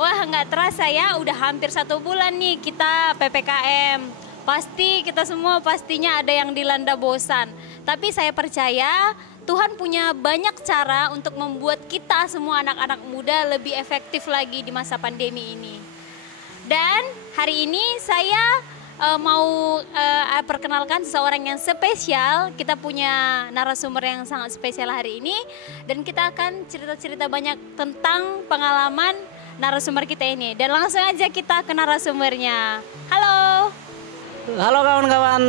Wah, nggak terasa ya, udah hampir 1 bulan nih kita PPKM. Pasti kita semua pastinya ada yang dilanda bosan. Tapi saya percaya Tuhan punya banyak cara untuk membuat kita semua anak-anak muda lebih efektif lagi di masa pandemi ini. Dan hari ini saya mau perkenalkan seseorang yang spesial. Kita punya narasumber yang sangat spesial hari ini. Dan kita akan cerita-cerita banyak tentang pengalaman narasumber kita ini. Dan langsung aja kita ke narasumbernya. Halo. Halo kawan-kawan,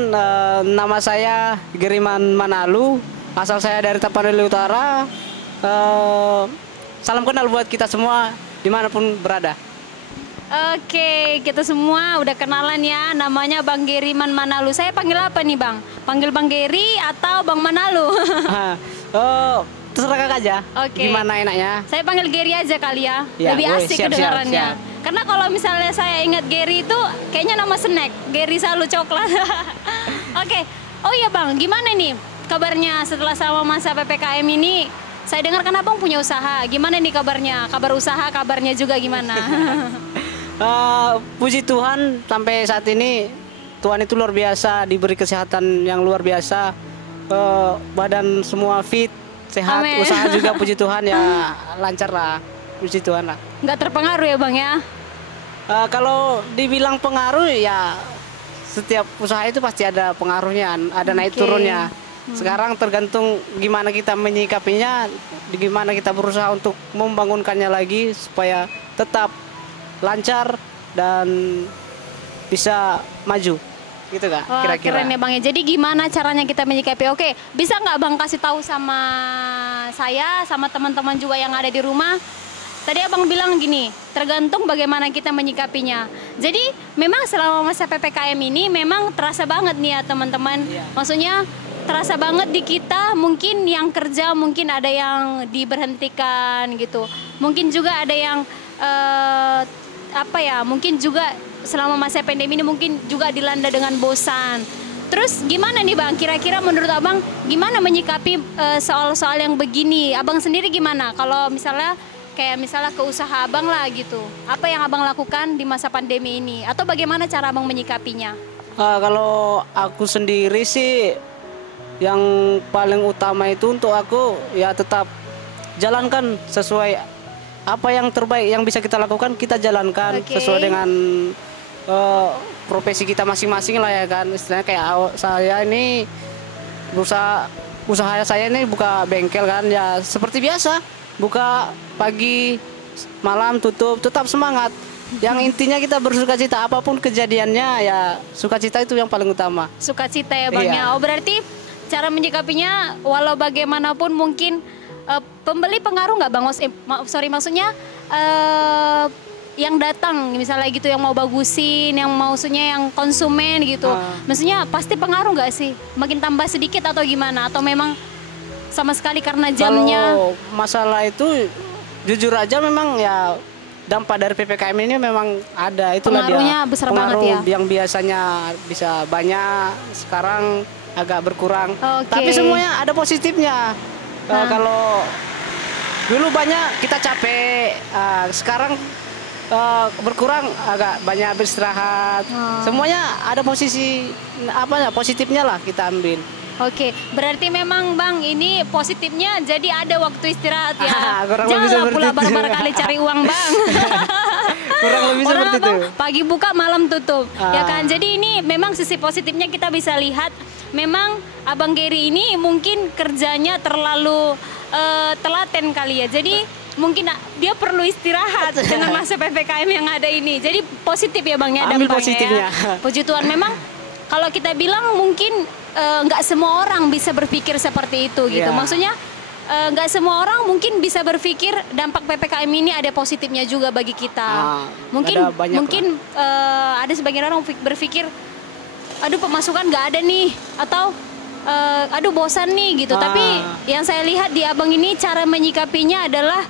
nama saya Geriman Manalu, asal saya dari Tapanuli Utara. Salam kenal buat kita semua dimanapun berada. Oke, kita semua udah kenalan ya, namanya Bang Geriman Manalu. Saya panggil apa nih Bang? Panggil Bang Geri atau Bang Manalu? Terserah kakak aja. Oke. Gimana enaknya? Saya panggil Geri aja kali ya, Ya, lebih asik siap, kedengarannya. siap. Karena kalau misalnya saya ingat Geri itu kayaknya nama snack, Geri Salu Coklat. Oke, oh iya Bang, gimana nih kabarnya setelah selama masa PPKM ini? Saya dengar kan Abang punya usaha, gimana nih kabarnya? Kabar usaha, kabarnya juga gimana? Puji Tuhan sampai saat ini Tuhan itu luar biasa, diberi kesehatan yang luar biasa, badan semua fit, sehat. Amin. Usaha juga puji Tuhan ya lancar lah, puji Tuhan lah. Nggak terpengaruh ya Bang ya? Kalau dibilang pengaruh ya setiap usaha itu pasti ada pengaruhnya, ada naik Oke. turunnya. Sekarang tergantung gimana kita menyikapinya, gimana kita berusaha untuk membangunkannya lagi supaya tetap lancar dan bisa maju. Gitu Kak, Wah, kira-kira. keren ya Bang ya. Jadi gimana caranya kita menyikapi? Oke, bisa nggak Bang kasih tahu sama saya, sama teman-teman juga yang ada di rumah? Tadi Abang bilang gini, tergantung bagaimana kita menyikapinya. Jadi memang selama masa PPKM ini memang terasa banget nih ya teman-teman. Iya. Maksudnya terasa banget di kita, mungkin yang kerja mungkin ada yang diberhentikan gitu. Mungkin juga ada yang mungkin juga selama masa pandemi ini mungkin juga dilanda dengan bosan. Terus gimana nih Bang, kira-kira menurut Abang gimana menyikapi soal-soal yang begini? Abang sendiri gimana kalau misalnya ke usaha Abang lah gitu. Apa yang Abang lakukan di masa pandemi ini? Atau bagaimana cara Abang menyikapinya? Kalau aku sendiri sih yang paling utama itu untuk aku ya tetap jalankan sesuai apa yang terbaik yang bisa kita lakukan, kita jalankan. Oke. Sesuai dengan profesi kita masing-masing lah ya kan. Istilahnya kayak saya ini usaha saya ini buka bengkel kan ya, seperti biasa buka pagi malam tutup, tetap semangat. Yang intinya kita bersuka cita, apapun kejadiannya ya sukacita itu yang paling utama. Sukacita ya Bang Iya. ya. Oh berarti cara menyikapinya walau bagaimanapun mungkin pembeli pengaruh nggak Bang? Maksudnya yang datang misalnya gitu, yang mau bagusin, yang maksudnya yang konsumen gitu. Maksudnya pasti pengaruh nggak sih? Makin tambah sedikit atau gimana? Atau memang sama sekali karena jamnya? Kalau masalah itu jujur aja memang ya dampak dari PPKM ini memang ada, itulah Pengaruhnya dia besar pengaruh banget ya? yang biasanya bisa banyak sekarang agak berkurang. Oke. Tapi semuanya ada positifnya. Kalau dulu banyak kita capek, sekarang berkurang, agak banyak beristirahat. Semuanya ada positifnya lah kita ambil. Oke, berarti memang Bang ini positifnya jadi ada waktu istirahat ya. Kurang lebih Janganlah seperti pula itu. barbar kali cari uang Bang. Kurang lebih Orang seperti Abang itu. pagi buka malam tutup, ya kan. Jadi ini memang sisi positifnya kita bisa lihat. Memang Abang Geri ini mungkin kerjanya terlalu telaten kali ya. Jadi mungkin dia perlu istirahat dengan masa PPKM yang ada ini. Jadi positif ya Bang ya Ambil dampaknya positifnya. ya. Puji Tuhan, memang kalau kita bilang mungkin nggak semua orang bisa berpikir seperti itu gitu. Iya. Maksudnya nggak semua orang mungkin bisa berpikir dampak PPKM ini ada positifnya juga bagi kita. ada banyak Ada sebagian orang berpikir, aduh pemasukan nggak ada nih, atau aduh bosan nih gitu. Tapi yang saya lihat di Abang ini cara menyikapinya adalah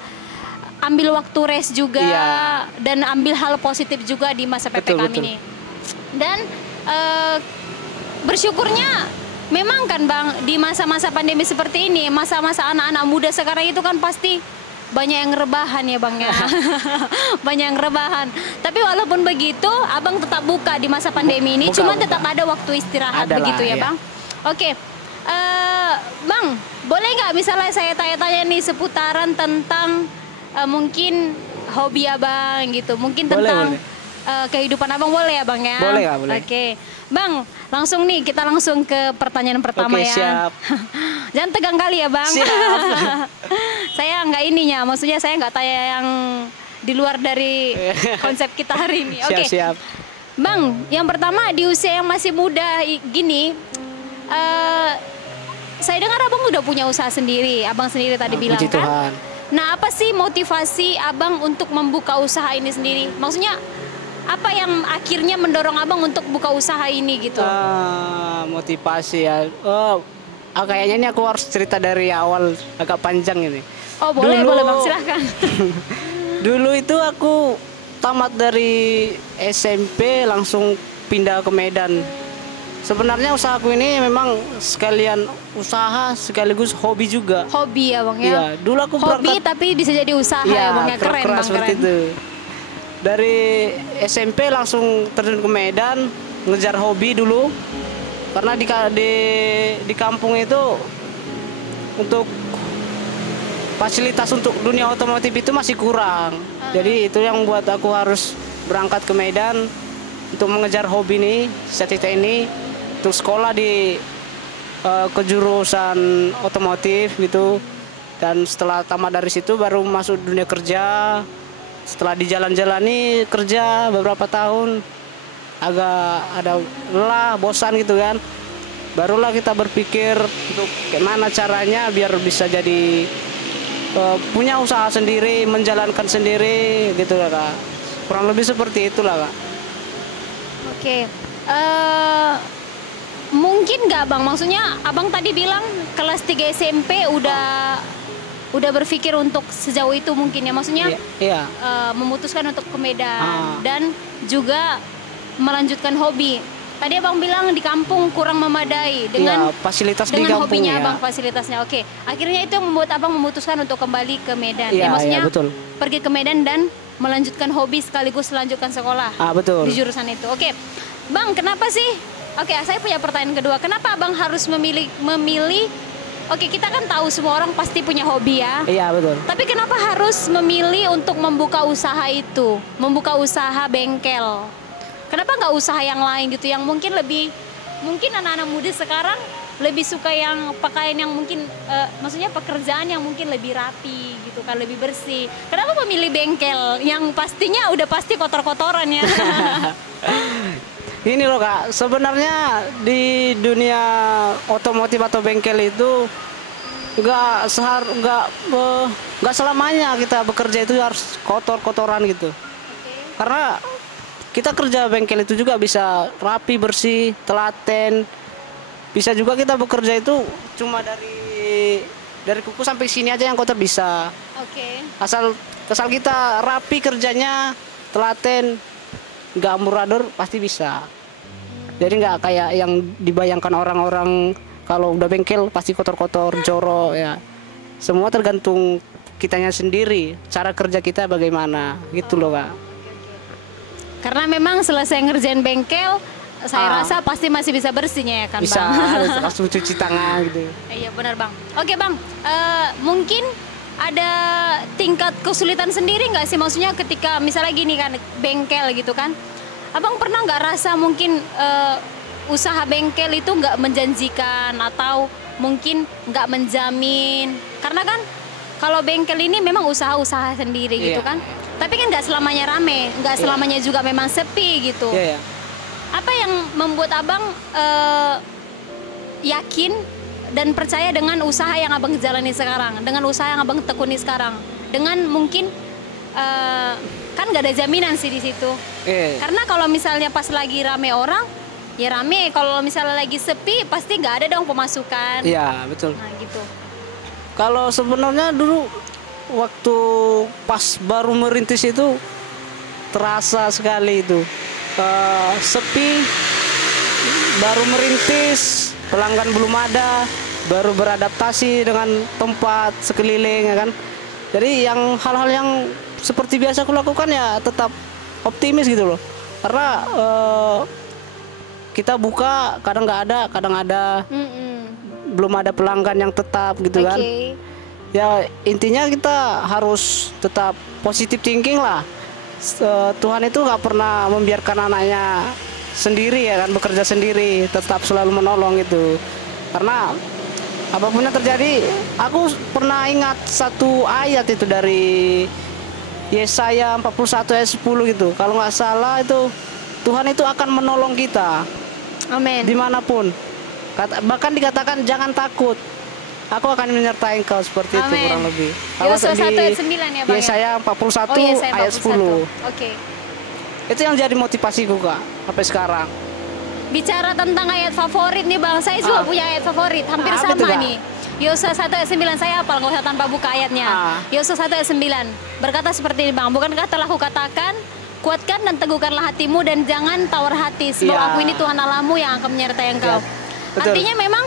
ambil waktu rest juga, Iya. dan ambil hal positif juga di masa Betul, PPKM betul. ini. Dan bersyukurnya memang kan Bang, di masa-masa pandemi seperti ini, masa-masa anak-anak muda sekarang itu kan pasti banyak yang rebahan ya Bang ya. Banyak yang rebahan. Tapi walaupun begitu, Abang tetap buka di masa pandemi ini, cuma tetap ada waktu istirahat Adalah, begitu ya iya. Bang. Oke. Bang, boleh nggak misalnya saya tanya-tanya nih seputaran tentang mungkin hobi Abang gitu. Mungkin Boleh, tentang boleh. kehidupan Abang, boleh ya Bang ya? Boleh, Kak, boleh. Oke. Bang, langsung nih kita langsung ke pertanyaan pertama Oke, ya. siap. Jangan tegang kali ya Bang. Siap. Saya nggak ininya, maksudnya saya nggak tanya yang di luar dari konsep kita hari ini. Oke. Siap. Bang, yang pertama di usia yang masih muda gini, saya dengar Abang udah punya usaha sendiri, Abang sendiri tadi bilang Puji kan. Tuhan. Nah, apa sih motivasi Abang untuk membuka usaha ini sendiri? Maksudnya apa yang akhirnya mendorong Abang untuk buka usaha ini gitu? Motivasi ya. Kayaknya ini aku harus cerita dari awal, agak panjang ini. Oh, boleh Dulu- boleh Bang, silahkan. Dulu itu aku tamat dari SMP langsung pindah ke Medan. Sebenarnya usahaku ini memang sekalian usaha sekaligus hobi juga. Hobi ya Bang ya? Iya, dulu aku Hobi berangkat. tapi bisa jadi usaha ya Bang ya, keren keras Bang, seperti keren. itu. Dari SMP langsung terjun ke Medan, ngejar hobi dulu. Karena di kampung itu untuk fasilitas untuk dunia otomotif itu masih kurang. Jadi itu yang buat aku harus berangkat ke Medan untuk mengejar hobi ini, cita-cita ini, untuk sekolah di kejurusan otomotif gitu. Dan setelah tamat dari situ baru masuk dunia kerja. Setelah dijalan-jalani kerja beberapa tahun, agak ada lelah, bosan gitu kan. Barulah kita berpikir untuk gimana caranya biar bisa jadi punya usaha sendiri, menjalankan sendiri gitu lah Kak. Kurang lebih seperti itulah Kak. Oke. Mungkin nggak Bang, maksudnya Abang tadi bilang kelas 3 SMP udah berpikir untuk sejauh itu mungkin ya, maksudnya Iya. memutuskan untuk ke Medan dan juga melanjutkan hobi. Tadi Abang bilang di kampung kurang memadai dengan fasilitas di dengan kampung hobinya ya. Abang, fasilitasnya. Oke, akhirnya itu yang membuat Abang memutuskan untuk kembali ke Medan. Iya, Maksudnya iya, betul. pergi ke Medan dan melanjutkan hobi sekaligus melanjutkan sekolah Betul. di jurusan itu. Oke, Bang, kenapa sih? Oke, saya punya pertanyaan kedua. Kenapa Abang harus memilih? Oke, kita kan tahu semua orang pasti punya hobi ya. Iya, betul. Tapi kenapa harus memilih untuk membuka usaha itu? Membuka usaha bengkel. Kenapa nggak usaha yang lain gitu? Yang mungkin anak-anak muda sekarang lebih suka yang pakaian yang mungkin, maksudnya pekerjaan yang mungkin lebih rapi gitu kan, lebih bersih. Kenapa memilih bengkel yang pastinya udah pasti kotor-kotoran ya? Ini loh Kak, sebenarnya di dunia otomotif atau bengkel itu nggak selamanya kita bekerja itu harus kotor-kotoran gitu. Karena kita kerja bengkel itu juga bisa rapi, bersih, telaten. Bisa juga kita bekerja itu cuma dari kuku sampai sini aja yang kotor bisa. Oke. Asal kita rapi kerjanya, telaten, nggak amburadul pasti bisa. Jadi nggak kayak yang dibayangkan orang-orang kalau udah bengkel pasti kotor-kotor, jorok ya. Semua tergantung kitanya sendiri, cara kerja kita bagaimana gitu loh Kak. Karena memang selesai ngerjain bengkel, saya rasa pasti masih bisa bersihnya ya kan Bisa Bang? langsung cuci tangan gitu. Iya benar Bang. Oke Bang, mungkin ada tingkat kesulitan sendiri nggak sih? Maksudnya ketika misalnya gini kan, bengkel gitu kan. Abang pernah nggak rasa mungkin usaha bengkel itu nggak menjanjikan atau mungkin nggak menjamin? Karena kan kalau bengkel ini memang usaha-usaha sendiri gitu kan. Tapi kan nggak selamanya rame, nggak selamanya juga memang sepi gitu. Iya. Apa yang membuat Abang yakin dan percaya dengan usaha yang Abang jalani sekarang, dengan usaha yang Abang tekuni sekarang, dengan mungkin kan nggak ada jaminan sih di situ. Karena kalau misalnya pas lagi rame orang, ya rame. Kalau misalnya lagi sepi, pasti nggak ada dong pemasukan. Iya betul. Nah gitu. Kalau sebenarnya dulu waktu pas baru merintis itu terasa sekali itu sepi, baru merintis, pelanggan belum ada, baru beradaptasi dengan tempat sekeliling ya kan. Jadi yang hal-hal yang seperti biasa aku lakukan ya tetap optimis gitu loh. Karena kita buka kadang nggak ada, kadang ada. Belum ada pelanggan yang tetap gitu kan. Ya intinya kita harus tetap positive thinking lah. Tuhan itu nggak pernah membiarkan anaknya sendiri ya kan, bekerja sendiri, tetap selalu menolong itu. Karena apapun yang terjadi, aku pernah ingat satu ayat itu dari Yesaya 41 ayat 10 gitu. Kalau nggak salah itu Tuhan itu akan menolong kita. Amin. Dimanapun. Bahkan dikatakan jangan takut. Aku akan menyertai engkau seperti itu kurang lebih. Yesaya 1 ayat 9 ya Bang. Yesaya 41 Yesaya 41. ayat 10. Oke. Itu yang jadi motivasiku Kak sampai sekarang. Bicara tentang ayat favorit nih Bang, saya juga punya ayat favorit, hampir sama betul, nih. Yesaya 1 ayat 9 saya hafal, nggak usah tanpa buka ayatnya. Yesaya 1 ayat 9 berkata seperti ini Bang, bukankah telah kukatakan, kuatkan dan teguhkanlah hatimu dan jangan tawar hati, sebab aku ini Tuhan Allahmu yang akan menyertai engkau. Artinya memang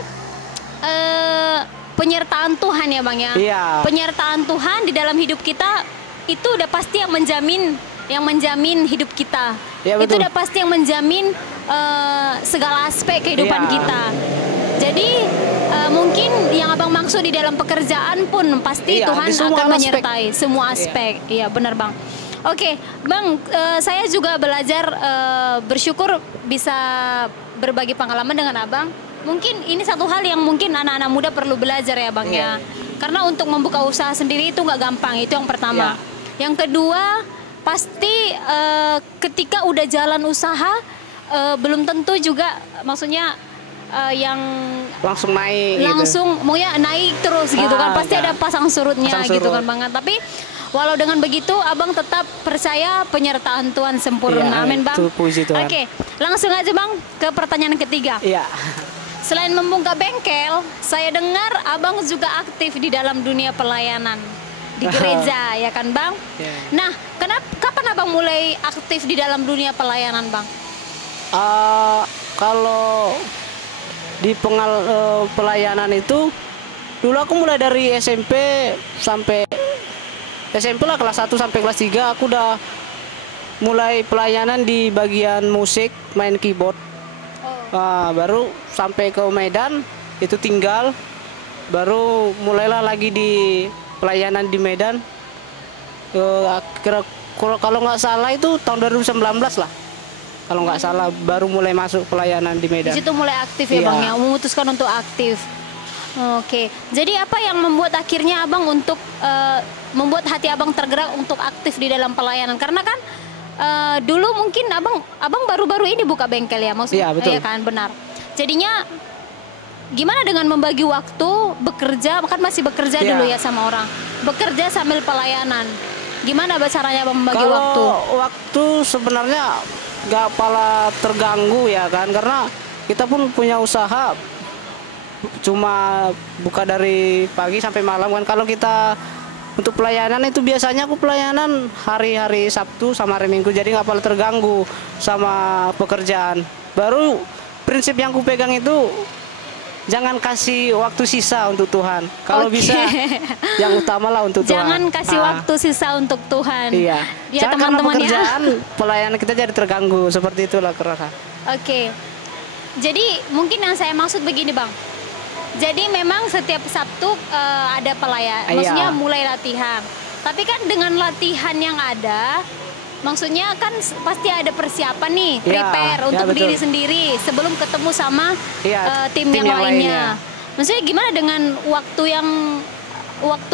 penyertaan Tuhan ya Bang ya. Penyertaan Tuhan di dalam hidup kita itu udah pasti yang menjamin hidup kita. Itu udah pasti yang menjamin segala aspek kehidupan kita. Jadi mungkin yang Abang maksud di dalam pekerjaan pun pasti Tuhan akan menyertai semua aspek. Iya benar Bang. Oke Bang, saya juga belajar bersyukur bisa berbagi pengalaman dengan Abang. Mungkin ini satu hal yang mungkin anak-anak muda perlu belajar ya Bang ya. Karena untuk membuka usaha sendiri itu nggak gampang, itu yang pertama. Yang kedua, pasti ketika udah jalan usaha belum tentu juga maksudnya yang langsung naik langsung mau ya naik terus gitu kan, pasti ada pasang surutnya gitu kan Bang. Tapi walau dengan begitu Abang tetap percaya penyertaan Tuhan sempurna. Amin Bang. Oke, langsung aja Bang ke pertanyaan ketiga. Selain membuka bengkel, saya dengar Abang juga aktif di dalam dunia pelayanan di gereja, ya kan Bang? Nah, kapan Abang mulai aktif di dalam dunia pelayanan Bang? Kalau di pelayanan itu, dulu aku mulai dari SMP sampai SMP lah, kelas 1 sampai kelas 3 aku udah mulai pelayanan di bagian musik, main keyboard. Baru sampai ke Medan itu tinggal, baru mulailah lagi di pelayanan di Medan. Kalau nggak salah itu tahun 2019 lah, kalau nggak salah baru mulai masuk pelayanan di Medan. Di situ mulai aktif ya Bang ya, memutuskan untuk aktif. Oke, jadi apa yang membuat akhirnya Abang untuk membuat hati Abang tergerak untuk aktif di dalam pelayanan? Karena kan dulu mungkin abang baru-baru ini buka bengkel ya, maksudnya ya kan, benar. Jadinya gimana dengan membagi waktu bekerja, kan masih bekerja dulu ya sama orang, bekerja sambil pelayanan. Gimana caranya Abang membagi waktu? Waktu sebenarnya nggak pala terganggu ya kan, karena kita pun punya usaha, cuma buka dari pagi sampai malam kan. Kalau kita untuk pelayanan itu biasanya aku pelayanan hari-hari Sabtu sama hari Minggu, jadi nggak perlu terganggu sama pekerjaan. Baru prinsip yang ku pegang itu jangan kasih waktu sisa untuk Tuhan. Kalau bisa yang utama lah untuk Tuhan. Jangan kasih waktu sisa untuk Tuhan. Ya, jangan teman-teman pekerjaan pelayanan kita jadi terganggu, seperti itulah kerasa. Jadi mungkin yang saya maksud begini Bang. Jadi memang setiap Sabtu ada pelayanan, maksudnya mulai latihan. Tapi kan dengan latihan yang ada, maksudnya kan pasti ada persiapan nih, prepare untuk diri sendiri sebelum ketemu sama tim yang lainnya. Maksudnya gimana dengan waktu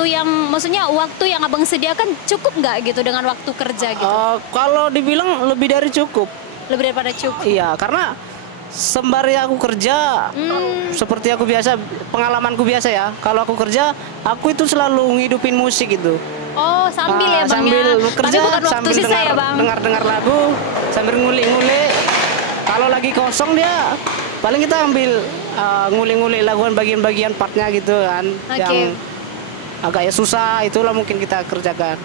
yang maksudnya waktu yang Abang sediakan cukup nggak gitu dengan waktu kerja gitu? Kalau dibilang lebih dari cukup. Lebih daripada cukup. Iya, karena sembari aku kerja, seperti aku biasa, pengalamanku biasa ya. Kalau aku kerja, aku itu selalu ngidupin musik itu. Sambil ya Bang sambil ya? bekerja, Tapi bukan waktu sambil sisa ya Bang? dengar lagu, sambil ngulik-ngulik. Kalau lagi kosong dia, paling kita ambil ngulik-ngulik laguan bagian-bagian partnya gitu kan. Yang agak susah, itulah mungkin kita kerjakan.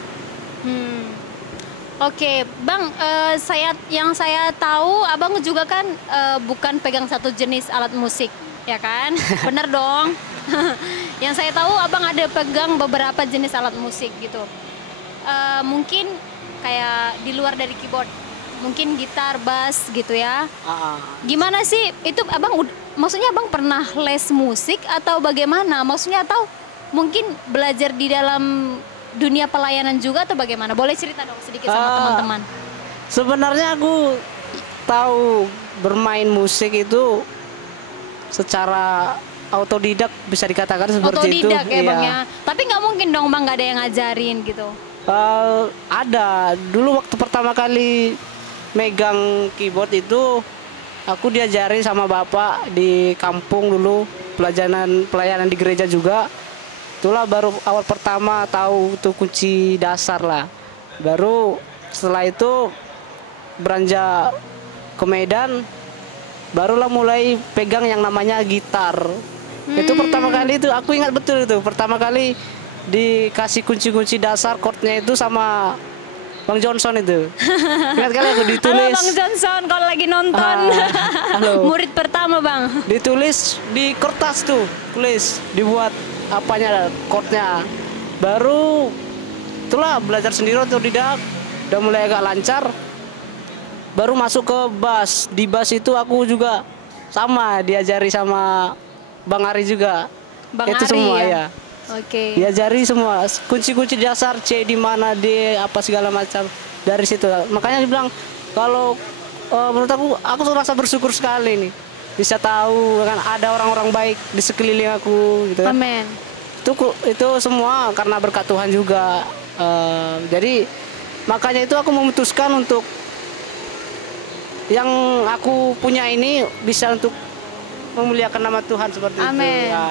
Oke, Bang, yang saya tahu Abang juga kan bukan pegang satu jenis alat musik, ya kan? Bener dong. Yang saya tahu abang ada pegang beberapa jenis alat musik gitu. Mungkin kayak di luar dari keyboard, mungkin gitar, bass gitu ya. Gimana sih itu abang? Maksudnya abang pernah les musik atau bagaimana? Maksudnya atau mungkin belajar di dalam dunia pelayanan juga atau bagaimana? Boleh cerita dong sedikit sama teman-teman. Sebenarnya aku tahu bermain musik itu secara autodidak, bisa dikatakan seperti itu. Autodidak ya bang ya. Tapi nggak mungkin dong bang nggak ada yang ngajarin gitu. Ada. Dulu waktu pertama kali megang keyboard itu aku diajari sama bapak di kampung dulu, pelayanan di gereja juga. Itulah baru awal pertama tahu tuh kunci dasar lah. Baru setelah itu beranjak ke Medan, barulah mulai pegang yang namanya gitar. Itu pertama kali itu aku ingat betul, itu pertama kali dikasih kunci-kunci dasar chordnya itu sama Bang Johnson itu. Ingat kali aku ditulis. Halo Bang Johnson kalau lagi nonton. Halo. Murid pertama bang. Ditulis di kertas tuh, tulis, dibuat apanya chordnya. Baru itulah belajar sendiri otodidak, udah mulai agak lancar. Baru masuk ke bass. Di bass itu aku juga sama diajari sama Bang Ari juga. Bang itu Ari, semua ya. ya. Oke. Diajari semua kunci-kunci dasar, C di mana, D apa segala macam dari situ. Makanya dibilang kalau menurut aku rasa bersyukur sekali nih bisa tahu kan ada orang-orang baik di sekeliling aku gitu kan. Amin. Itu semua karena berkat Tuhan juga. Jadi makanya itu aku memutuskan untuk yang aku punya ini bisa untuk memuliakan nama Tuhan seperti Amin. itu. Ya.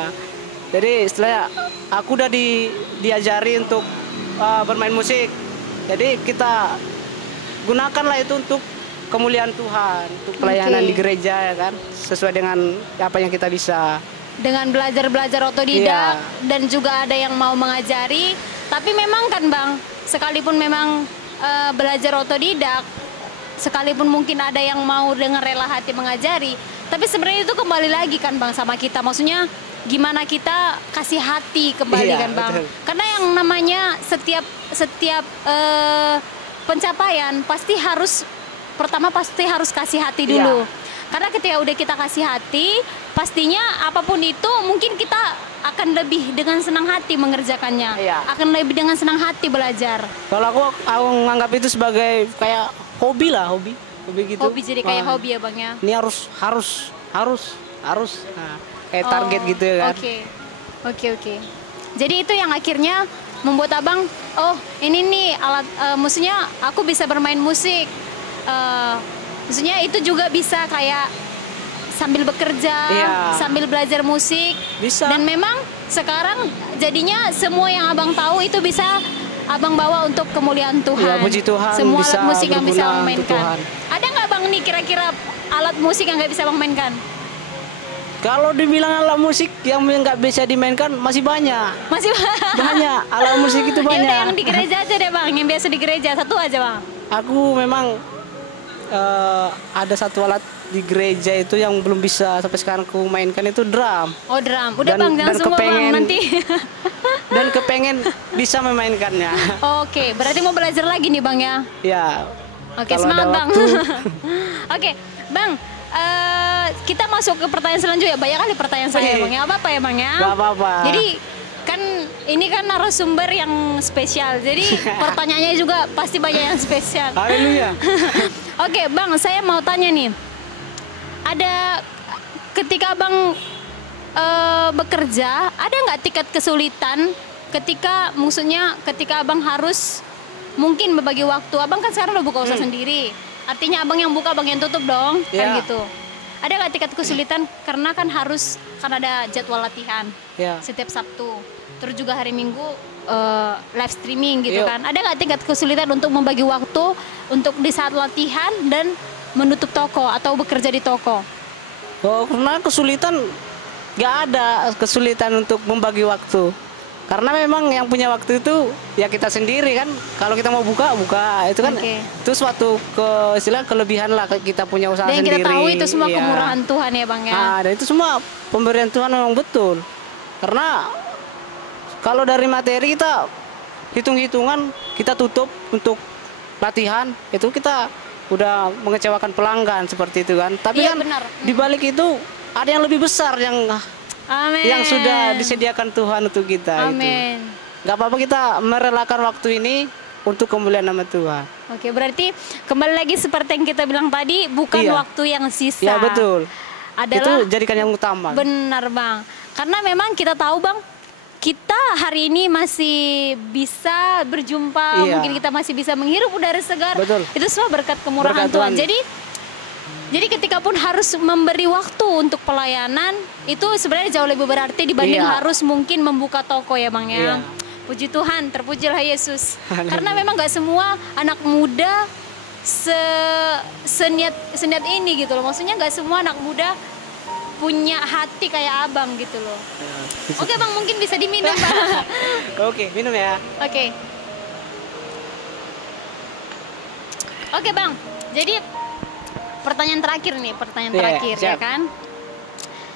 Jadi setelah aku udah diajari untuk bermain musik, jadi kita gunakanlah itu untuk kemuliaan Tuhan, untuk pelayanan di gereja ya kan, sesuai dengan apa yang kita bisa. Dengan belajar otodidak dan juga ada yang mau mengajari. Tapi memang kan bang, sekalipun memang belajar otodidak, sekalipun mungkin ada yang mau dengan rela hati mengajari, tapi sebenarnya itu kembali lagi kan bang sama kita. Maksudnya gimana kita kasih hati kembali kan bang. Betul. Karena yang namanya setiap pencapaian pasti harus kasih hati dulu. Karena ketika udah kita kasih hati, pastinya apapun itu mungkin kita akan lebih dengan senang hati mengerjakannya. Akan lebih dengan senang hati belajar. Kalau aku menganggap itu sebagai kayak hobi lah, hobi gitu. Hobi jadi kayak hobi ya bang ya. Ini harus. Nah, kayak target gitu ya kan. Oke. Jadi itu yang akhirnya membuat abang, ini nih alat, maksudnya aku bisa bermain musik. Maksudnya itu juga bisa kayak sambil bekerja, sambil belajar musik. Bisa. Dan memang sekarang jadinya semua yang abang tahu itu bisa abang bawa untuk kemuliaan Tuhan. Ya, puji Tuhan. Semua bisa alat musik yang bisa abang untuk mainkan. Tuhan. Ada nggak bang nih kira-kira alat musik yang nggak bisa abang mainkan? Kalau dibilang alat musik yang nggak bisa dimainkan masih banyak. Masih banyak alat musik itu banyak. Ya udah yang di gereja aja deh bang, yang biasa di gereja satu aja bang. Aku memang ada satu alat di gereja itu yang belum bisa sampai sekarang aku mainkan, itu drum. Oh drum, udah bang jangan semua bang nanti. Dan kepengen bisa memainkannya. Oke, berarti mau belajar lagi nih bang ya? Ya. Oke, semangat bang. Oke, bang. Kita masuk ke pertanyaan selanjutnya. Banyak kali pertanyaan saya bang. Gak apa-apa ya bang ya? Gak apa-apa. Jadi kan ini kan narasumber yang spesial. Jadi pertanyaannya juga pasti banyak yang spesial. Haleluya. Oke bang, saya mau tanya nih. Ada ketika bang bekerja, ada nggak tingkat kesulitan ketika abang harus mungkin berbagi waktu? Abang kan sekarang udah buka usaha sendiri. Artinya abang yang buka, abang yang tutup dong, kan gitu. Ada nggak tingkat kesulitan karena kan ada jadwal latihan setiap Sabtu, terus juga hari Minggu live streaming gitu kan. Ada nggak tingkat kesulitan untuk membagi waktu untuk di saat latihan dan menutup toko atau bekerja di toko? Karena kesulitan, nggak ada kesulitan untuk membagi waktu. Karena memang yang punya waktu itu ya kita sendiri kan. Kalau kita mau buka itu kan itu suatu kelebihan lah, kita punya usaha dan sendiri. Dan kita tahu itu semua kemurahan Tuhan ya bang ya. Dan itu semua pemberian Tuhan memang betul. Karena Kalau dari materi kita hitung-hitungan, kita tutup untuk latihan, itu kita udah mengecewakan pelanggan seperti itu kan. Tapi Iya, kan benar. di balik itu ada yang lebih besar yang Amin. sudah disediakan Tuhan untuk kita. Amin. Itu. Gak apa-apa kita merelakan waktu ini untuk kemuliaan nama Tuhan. Oke, berarti kembali lagi seperti yang kita bilang tadi, bukan Iya. waktu yang sisa. Ya betul. Adalah Itu jadikan yang utama. benar, Bang. Karena memang kita tahu, Bang, kita hari ini masih bisa berjumpa, Iya. mungkin kita masih bisa menghirup udara segar. Betul. Itu semua berkat kemurahan Berkat Tuhan. Tuhan. Jadi ketika pun harus memberi waktu untuk pelayanan, itu sebenarnya jauh lebih berarti dibanding Iya. harus mungkin membuka toko ya, Bang ya. Iya. Puji Tuhan, terpujilah Yesus. Karena memang gak semua anak muda seniat ini gitu loh. Maksudnya gak semua anak muda punya hati kayak abang gitu loh. Oke Bang, mungkin bisa diminum Bang. Oke, minum ya. Oke. Oke Bang, jadi pertanyaan terakhir nih, Iya, terakhir ya siap. kan.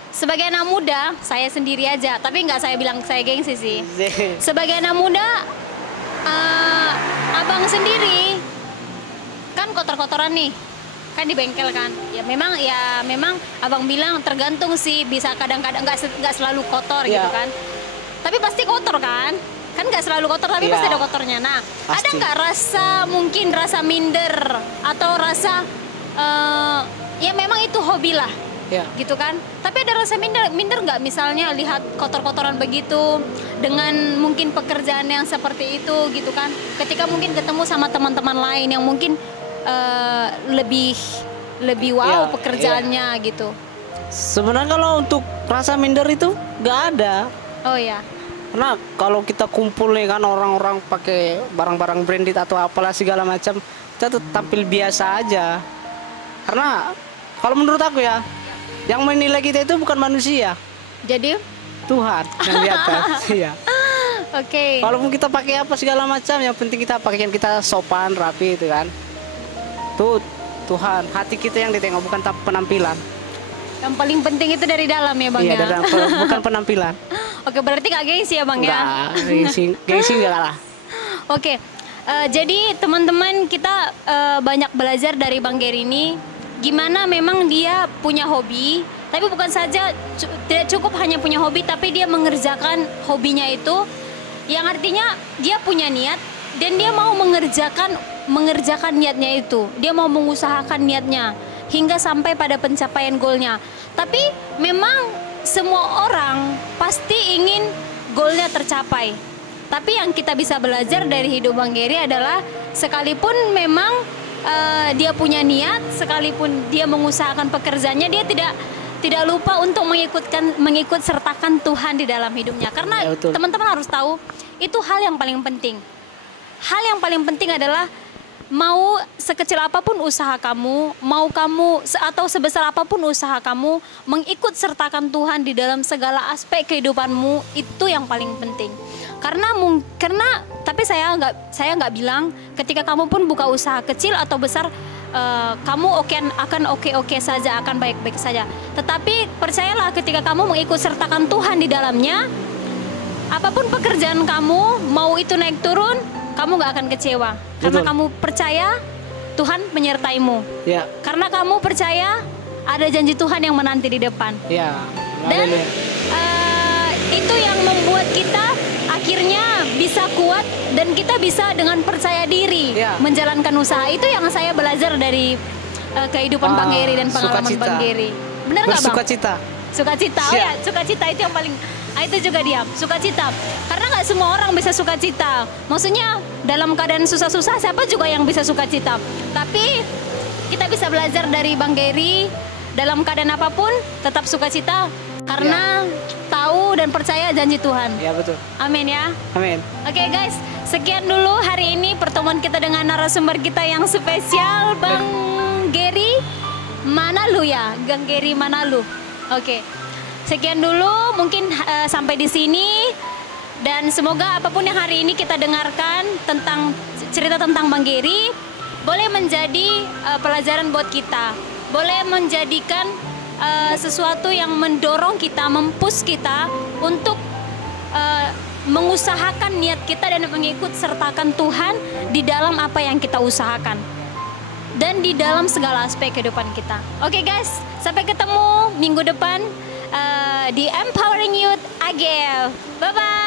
Sebagai anak muda, saya sendiri aja, tapi nggak saya bilang saya gengsi sih. Sebagai anak muda, abang sendiri kan kotor-kotoran nih, kan di bengkel kan. Ya memang abang bilang tergantung sih, bisa kadang-kadang nggak selalu kotor Iya. gitu kan. Tapi pasti kotor kan? Kan nggak selalu kotor, tapi Iya. pasti ada kotornya. Nah, ada Pasti. nggak mungkin rasa minder atau rasa ya memang itu hobi lah. Ya. Gitu kan, tapi ada rasa minder nggak misalnya lihat kotor-kotoran begitu dengan mungkin pekerjaan yang seperti itu gitu kan, ketika mungkin ketemu sama teman-teman lain yang mungkin lebih wow Ya, pekerjaannya gitu. Sebenarnya kalau untuk rasa minder itu nggak ada. Oh ya, Karena kalau kita kumpul nih kan orang-orang pakai barang-barang branded atau apalah segala macam, kita tuh tampil biasa aja. Karena kalau menurut aku ya, yang menilai kita itu bukan manusia, jadi Tuhan yang di atas. Iya. oke. Walaupun kita pakai apa segala macam, yang penting kita pakaian kita sopan, rapi itu kan. Tuh Tuhan, hati kita yang ditengok, bukan penampilan. Yang paling penting itu dari dalam ya Bang Iya, ya. bukan penampilan. Oke, berarti gak gengsi ya Bang ya. Enggak, gengsi enggak lah. Oke, jadi teman-teman kita banyak belajar dari Bang Gary ini. Gimana memang dia punya hobi, tapi bukan saja tidak cukup hanya punya hobi, tapi dia mengerjakan hobinya itu, yang artinya dia punya niat dan dia mau mengerjakan niatnya itu. Dia mau mengusahakan niatnya hingga sampai pada pencapaian goalnya. Tapi memang semua orang pasti ingin goalnya tercapai. Tapi yang kita bisa belajar dari hidup Bang Gary adalah sekalipun memang dia punya niat, sekalipun dia mengusahakan pekerjaannya, dia tidak lupa untuk mengikut sertakan Tuhan di dalam hidupnya. Karena Ya, betul. teman-teman harus tahu itu hal yang paling penting. Hal yang paling penting adalah mau sekecil apapun usaha kamu, mau kamu atau sebesar apapun usaha kamu, mengikut sertakan Tuhan di dalam segala aspek kehidupanmu, itu yang paling penting. Karena tapi saya nggak bilang ketika kamu pun buka usaha kecil atau besar kamu akan oke saja, akan baik-baik saja. Tetapi percayalah, ketika kamu mengikut sertakan Tuhan di dalamnya, apapun pekerjaan kamu, mau itu naik turun, kamu nggak akan kecewa. Karena Betul. kamu percaya Tuhan menyertaimu. Ya, Karena kamu percaya ada janji Tuhan yang menanti di depan. ya. Dan Haleluya. itu yang membuat kita akhirnya bisa kuat dan kita bisa dengan percaya diri Ya. menjalankan usaha. Itu yang saya belajar dari kehidupan Bang Gary dan pengalaman sukacita. Bang Gary. Benar nggak Bang? Bersukacita. Sukacita, oh Siap. ya, sukacita itu yang paling, itu juga dia, sukacita. Karena nggak semua orang bisa sukacita. Maksudnya dalam keadaan susah-susah siapa juga yang bisa sukacita. Tapi kita bisa belajar dari Bang Gary, dalam keadaan apapun tetap sukacita karena tahu dan percaya janji Tuhan. Ya, betul. Amin ya. Amin. Oke guys, sekian dulu hari ini pertemuan kita dengan narasumber kita yang spesial, Bang Gary Manalu ya, Bang Gary Manalu. Oke, sekian dulu mungkin sampai di sini, dan semoga apapun yang hari ini kita dengarkan tentang cerita tentang Bang Gary boleh menjadi pelajaran buat kita, boleh menjadikan sesuatu yang mendorong kita, mempush kita untuk mengusahakan niat kita dan mengikut sertakan Tuhan di dalam apa yang kita usahakan dan di dalam segala aspek kehidupan kita. Oke guys, sampai ketemu minggu depan di Empowering Youth AGF. Bye bye.